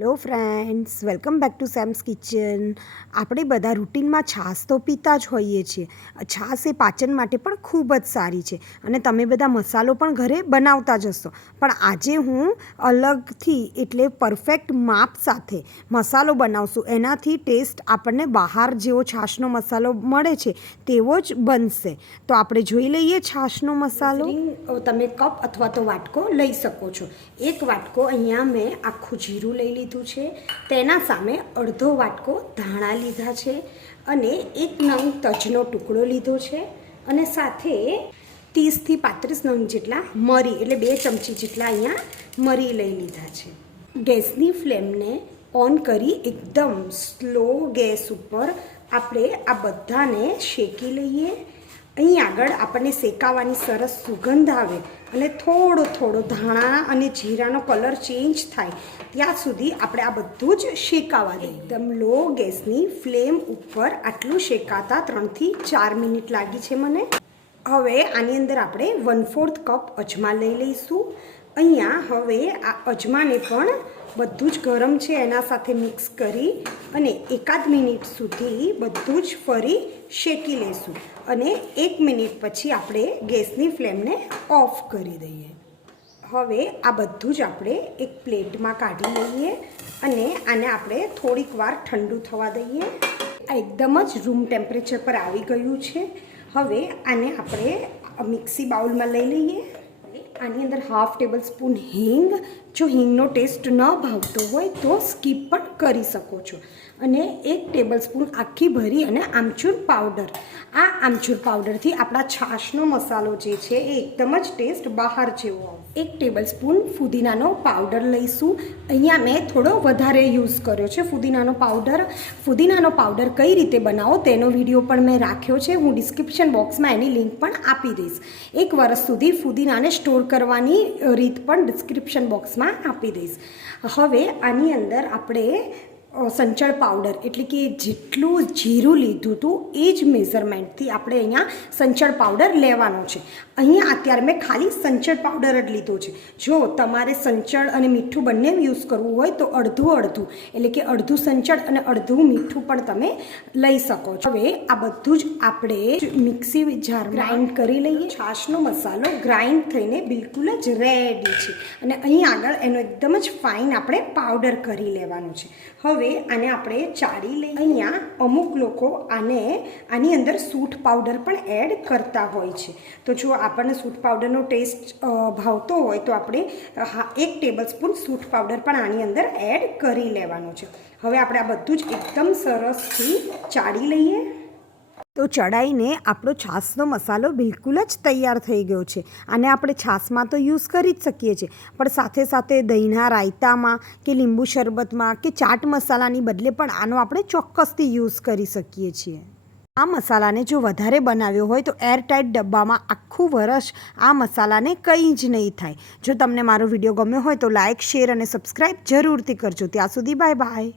Hello friends welcome back to Sam's kitchen આપણે બધા રૂટિનમાં છાશ તો પીતા જ હોઈએ છીએ. છાશ એ પાચન માટે પણ ખૂબ જ સારી છે અને તમે બધા મસાલો પણ ઘરે બનાવતા જ હશો. પણ આજે હું અલગથી એટલે પરફેક્ટ માપ સાથે મસાલો બનાવશું. એનાથી ટેસ્ટ આપણને બહાર જેવો છાશનો મસાલો મળે છે, તેવો જ બનશે. તો આપણે જોઈ લઈએ છાશનો મસાલો. તમે કપ અથવા તો વાટકો લઈ શકો છો. એક વાટકો અહીંયા મેં આખું જીરું લઈ લીધું. છે. તેના સામે અડધો વાટકો ધાણા લીધા છે અને એક નંગ તજનો ટુકડો લીધો છે અને સાથે ત્રીસથી પાંત્રીસ નંગ જેટલા મરી, એટલે બે ચમચી જેટલા અહીંયા મરી લઈ લીધા છે. ગેસની ફ્લેમને ઓન કરી એકદમ સ્લો ગેસ ઉપર આપણે આ બધાને શેકી લઈએ. અહીં આગળ આપણને શેકાવાની સરસ સુગંધ આવે અને થોડો થોડો ધાણા અને જીરાનો કલર ચેન્જ થાય, ત્યાં સુધી આપણે આ બધું જ શેકાવા દઈએ. એકદમ લો ગેસની ફ્લેમ ઉપર આટલું શેકાતા ત્રણથી ચાર મિનિટ લાગી છે મને. હવે આની અંદર આપણે વન ફોર્થ કપ અજમા લઈ લઈશું. અહીંયા હવે આ અજમાને પણ બધું જ ગરમ છે, એના સાથે મિક્સ કરી અને એકાદ મિનિટ સુધી બધું જ ફરી શેકી લઈશું અને એક મિનિટ પછી આપણે ગેસની ફ્લેમને ઓફ કરી દઈએ. હવે આ બધું જ આપણે એક પ્લેટમાં કાઢી લઈએ અને આને આપણે થોડીક વાર ઠંડુ થવા દઈએ. આ એકદમ જ રૂમ ટેમ્પરેચર પર આવી ગયું છે. હવે આને આપણે મિક્સી બાઉલમાં લઈ લઈએ. આની અંદર હાફ ટેબલ સ્પૂન હિંગ જો હિંગનો ટેસ્ટ ન ભાવતો હોય તો સ્કીપ પણ કરી શકો છો. અને એક ટેબલ સ્પૂન આખી ભરી અને આમચૂર પાવડર આ આમચૂર પાવડરથી આપણા છાશનો મસાલો જે છે એ એકદમ જ ટેસ્ટ બહાર જેવો આવે. એક ટેબલ સ્પૂન ફુદીનાનો પાવડર લઈશું. અહીંયા મેં થોડો વધારે યુઝ કર્યો છે ફુદીનાનો પાવડર ફુદીનાનો પાવડર કઈ રીતે બનાવો તેનો વીડિયો પણ મેં રાખ્યો છે. હું ડિસ્ક્રિપ્શન બોક્સમાં એની લિંક પણ આપી દઈશ. એક વર્ષ સુધી ફુદીનાને સ્ટોર કરવાની રીત પણ ડિસ્ક્રિપ્શન બોક્સમાં આપી દઈશ હવે આની અંદર આપણે સંચળ પાવડર એટલે કે જેટલું જીરું લીધું હતું, એ જ મેઝરમેન્ટથી આપણે અહીંયા સંચળ પાવડર લેવાનો છે. અહીંયા અત્યારે મેં ખાલી સંચળ પાવડર જ લીધો છે. જો તમારે સંચળ અને મીઠું બંને યુઝ કરવું હોય તો અડધું અડધું, એટલે કે અડધું સંચળ અને અડધું મીઠું પણ તમે લઈ શકો છો. હવે આ બધું જ આપણે મિક્સી જાર ગ્રાઇન્ડ કરી લઈએ. છાશનો મસાલો ગ્રાઇન્ડ થઈને બિલકુલ જ રેડી છે. અને અહીં આગળ એનો એકદમ જ ફાઇન આપણે પાવડર કરી લેવાનો છે. હવે હવે આને આપણે ચાળી લઈએ. અહીંયા અમુક લોકો આને આની અંદર સૂટ પાવડર પણ એડ કરતા હોય છે. તો જો આપણને સૂટ પાવડરનો ટેસ્ટ ભાવતો હોય તો આપણે એક ટેબલ સ્પૂન સૂટ પાવડર પણ આની અંદર એડ કરી લેવાનો છે. હવે આપણે આ બધું જ એકદમ સરસથી ચાળી લઈએ. તો ચડાઈને આપણો છાશનો મસાલો બિલકુલ જ તૈયાર થઈ ગયો છે. અને આપણે છાશમાં તો યુઝ કરી જ શકીએ છીએ. પણ સાથે સાથે દહીંના રાયતામાં કે લીંબુ શરબતમાં કે ચાટ મસાલાની બદલે પણ આનો આપણે ચોક્કસથી યુઝ કરી શકીએ છીએ. આ મસાલાને જો વધારે બનાવ્યો હોય તો એરટાઇટ ડબ્બામાં આખું વરસ આ મસાલાને કંઈ જ નહીં થાય. જો તમને મારો વીડિયો ગમ્યો હોય તો લાઇક શેર અને સબસ્ક્રાઈબ જરૂરથી કરજો. ત્યાં સુધી બાય બાય.